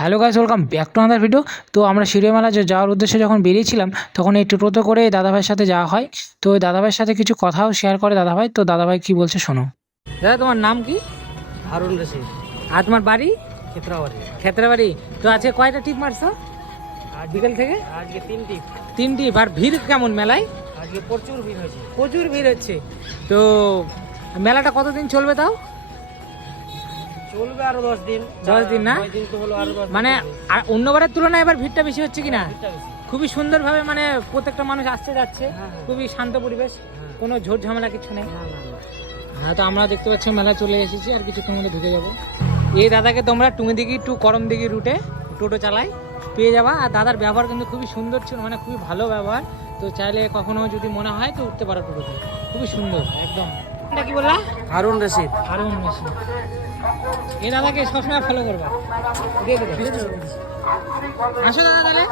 Hello guys, welcome back to another video. তো আমরা সিঁড়ি মেলা যাওয়ার উদ্দেশ্যে যখন বেরিয়েছিলাম তখন এই টোটোতে করে দাদাভাইয়ের সাথে যাওয়া হয়। তো ওই দাদাভাইয়ের সাথে কিছু কথাও শেয়ার করে দাদাভাই। তো দাদাভাই কি বলছে শোনো। দাদা, তোমার নাম কি? হারুন রশিদ, আর তোমার বাড়ি? ক্ষেত্রাবাড়ি। ক্ষেত্রাবাড়ি। তো আজকে কয়টা টিপ মারছো বিকেল থেকে? আজকে 3টি। 3টি। আর ভিড় কেমন মেলায়? আজকে প্রচুর ভিড় হয়েছে। প্রচুর ভিড় হচ্ছে। তো মেলাটা কতদিন চলবে তাও? চলবে আরো 10 দিন। 10 দিন না? 9 দিন তো হলো, আরো 10 দিন মানে চলবে। আর অন্যবারের তুলনায় এবার ভিড়টা বেশি হচ্ছে কিনা? ভিড়টা বেশি। খুবই সুন্দরভাবে মানে প্রত্যেকটা মানুষ আসতে যাচ্ছে। হ্যাঁ। খুবই শান্ত পরিবেশ, কোনো ঝোর ঝামেলা কিছু নেই। না, না, না। হ্যাঁ, তো আমরা দেখতে পাচ্ছি মেলা চলে এসেছি, আর কিছুক্ষণ মধ্যে ঢুকে যাবো। এই দাদাকে তোমরা টুঙ্গিদিঘি টু করমদিঘি রুটে টোটো চালাই পেয়ে যাবা। আর দাদার ব্যবহার কিন্তু খুবই সুন্দর ছিল, মানে খুবই ভালো ব্যবহার। তো চাইলে কখনো যদি মনে হয় তো উঠতে পারো টোটোতে, খুবই সুন্দর একদম। এটা কি বললা? হারুন রশিদ। হারুন রশিদ। এই দাদাকে সবসময় ফলো করবা। দিয়ে দেবো। আসো দাদা তাহলে।